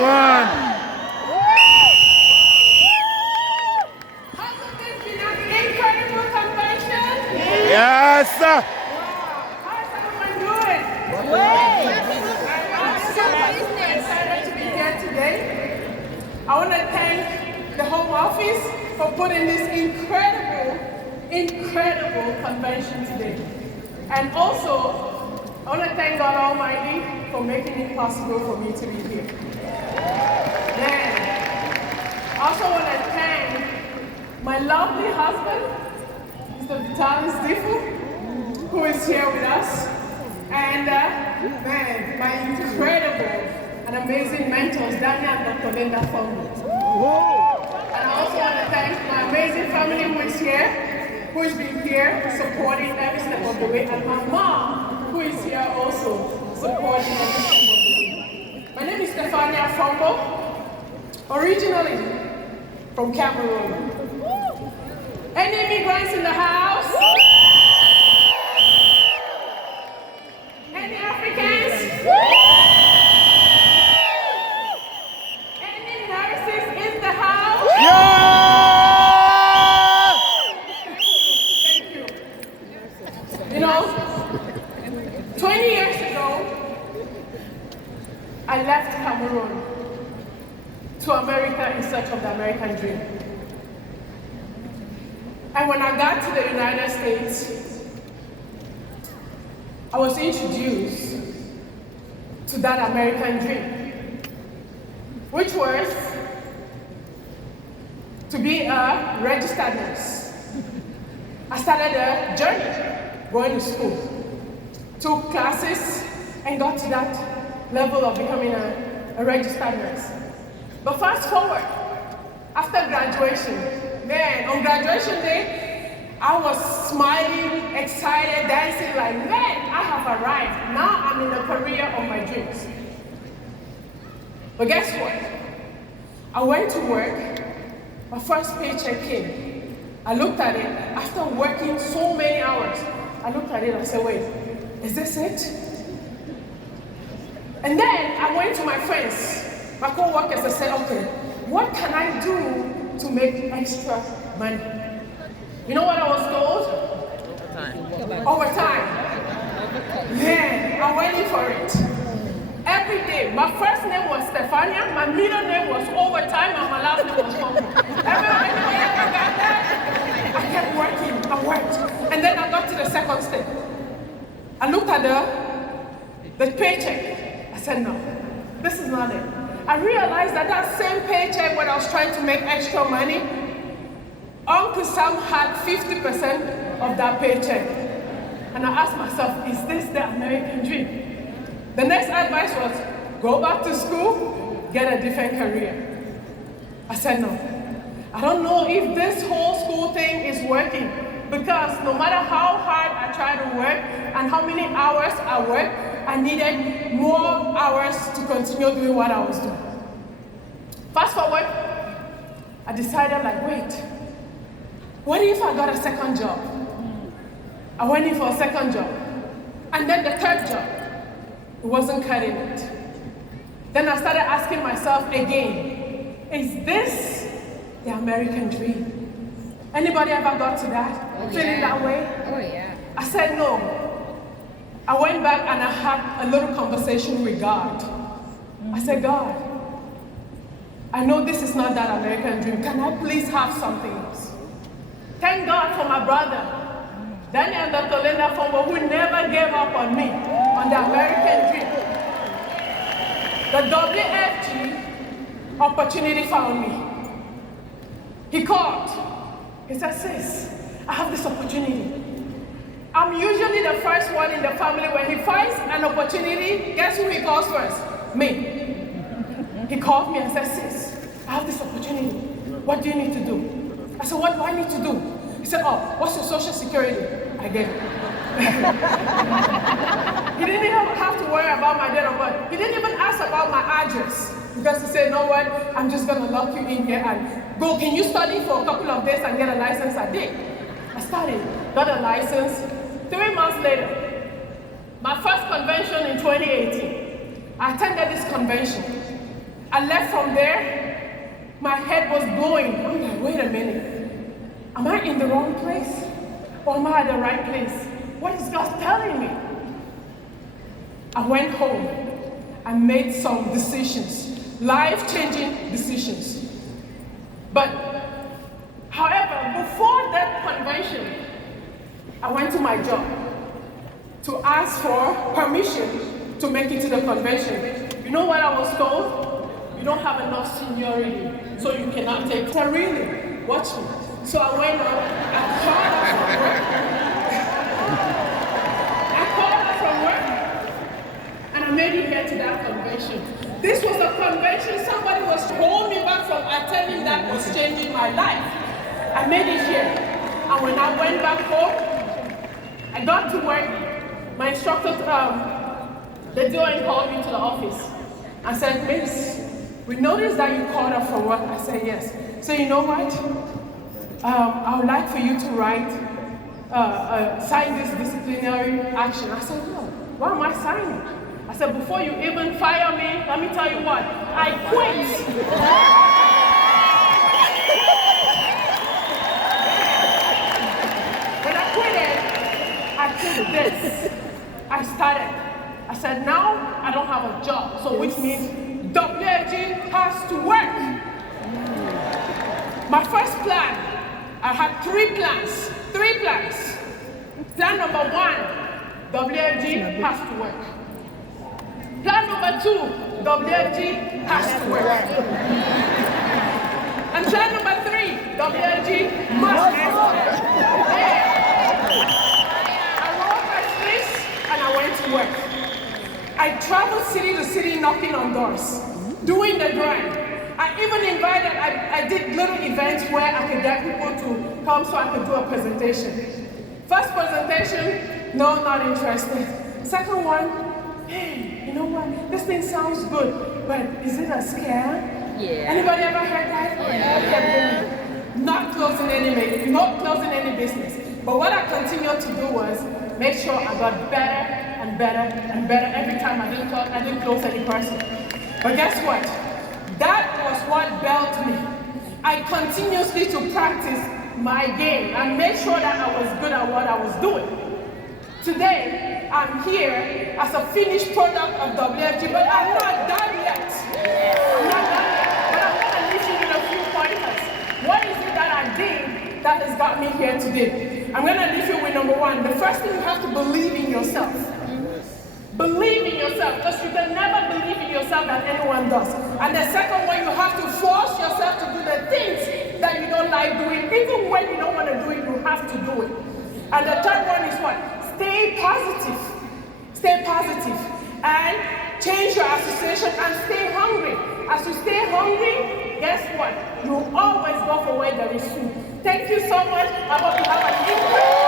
one. Hasn't this been an incredible convention? Yes, sir. How's everyone doing? I'm so excited to be here today. I want to thank the Home Office for putting this incredible convention today. And also, I want to thank God Almighty for making it possible for me to be here. Man, I also want to thank my lovely husband, Mr. Vitalis Diffel, who is here with us, and man, my incredible and amazing mentors, Daniel and Dr. Linda Fombo. And I also want to thank my amazing family who is here, who has been here supporting every step of the way, and my mom, who is here also supporting every step of the way. My name is Stephania Fombo, originally from Cameroon. Any immigrants in the house? Any Africans? Any nurses in the house? Thank you. You know, 20 years ago, I left Cameroon to America in search of the American dream. And when I got to the United States, I was introduced to that American dream, which was to be a registered nurse. I started a journey going to school, took classes, and got to that level of becoming a registered nurse. But fast forward, after graduation, man, on graduation day, I was smiling, excited, dancing like, man, I have arrived. Now I'm in the career of my dreams. But guess what? I went to work, my first paycheck came. I looked at it, after working so many hours, I looked at it and said, wait, is this it? And then I went to my friends, my co-workers, and said, okay, what can I do to make extra money? You know what I was told? Overtime. Man, I went in for it. Every day, my first name was Stephania, my middle name was Overtime, and my last name was Fombo. Everybody got that? I kept working, I worked. And then I got to the second step. I looked at the paycheck. I said, no, this is not it. I realized that same paycheck when I was trying to make extra money, Uncle Sam had 50% of that paycheck. And I asked myself, is this the American dream? The next advice was, go back to school, get a different career. I said, no. I don't know if this whole school thing is working, because no matter how hard I tried to work and how many hours I worked, I needed more hours to continue doing what I was doing. Fast forward, I decided like, wait, what if I got a second job? I went in for a second job. And then the third job, it wasn't cutting it. Then I started asking myself again, is this the American dream? Anybody ever got to that? Feeling that way? Oh, yeah. I said no. I went back and I had a little conversation with God. I said, God, I know this is not that American dream. Can I please have something else? Thank God for my brother, Daniel and Dr. Linda Fombo, who never gave up on me, on the American dream. The WFG opportunity found me. He called. He said, sis, I have this opportunity. I'm usually the first one in the family. When he finds an opportunity, guess who he calls first? Me. He called me and said, sis, I have this opportunity. What do you need to do? I said, what do I need to do? He said, oh, what's your social security? I gave it. He didn't even have to worry about my date of birth. He didn't even ask about my address. Because he said, you know what, I'm just going to lock you in here and go. Can you study for a couple of days and get a license? I did. I studied, got a license. 3 months later, my first convention in 2018, I attended this convention. I left from there, my head was blowing. I'm like, wait a minute. Am I in the wrong place? Or am I at the right place? What is God telling me? I went home and made some decisions, life-changing decisions. But, however, before that convention, I went to my job to ask for permission to make it to the convention. You know what I was told? You don't have enough seniority, so you cannot take it. So really, watch me. So I went out, I called her from work. I called her from work, and I made it here to that convention. This was a convention somebody was holding me back from attending that was changing my life. I made it here. And when I went back home, I got to work. My instructor, the DON called me to the office and said, Miss, we noticed that you called us from work. I said, yes. So you know what? I would like for you to write, sign this disciplinary action. I said, no, why am I signing? I said, before you even fire me, let me tell you what, I quit. When I quit, I did this. I started. I said, now I don't have a job, so which means WFG has to work. My first plan, I had three plans. Plan number one, WFG has to work. Plan number two, WFG has to work. And plan number three, WFG must work. I rolled my sleeves and I went to work. I traveled city to city knocking on doors, doing the grind. I even invited, I did little events where I could get people to come so I could do a presentation. First presentation, no, not interested. Second one, hey, you know what? This thing sounds good, but is it a scam? Yeah. Anybody ever heard that? Yeah. Not closing any business. But what I continued to do was make sure I got better and better and better every time I didn't close any person. But guess what? That was what built me. I continuously to practice my game and make sure that I was good at what I was doing. Today, I'm here as a finished product of WFG, but I'm not done yet. I'm not done yet, but I'm going to leave you with a few pointers. What is it that I did that has got me here today? I'm going to leave you with number one. The first thing, you have to believe in yourself. Believe in yourself, because you can never believe in yourself that anyone does. And the second one, you have to force yourself to do the things that you don't like doing. Even when you don't want to do it, you have to do it. And the third one is what? Stay positive. Stay positive. And change your association and stay hungry. As you stay hungry, guess what? You always go for where there is food. Thank you so much. I hope you have an incredible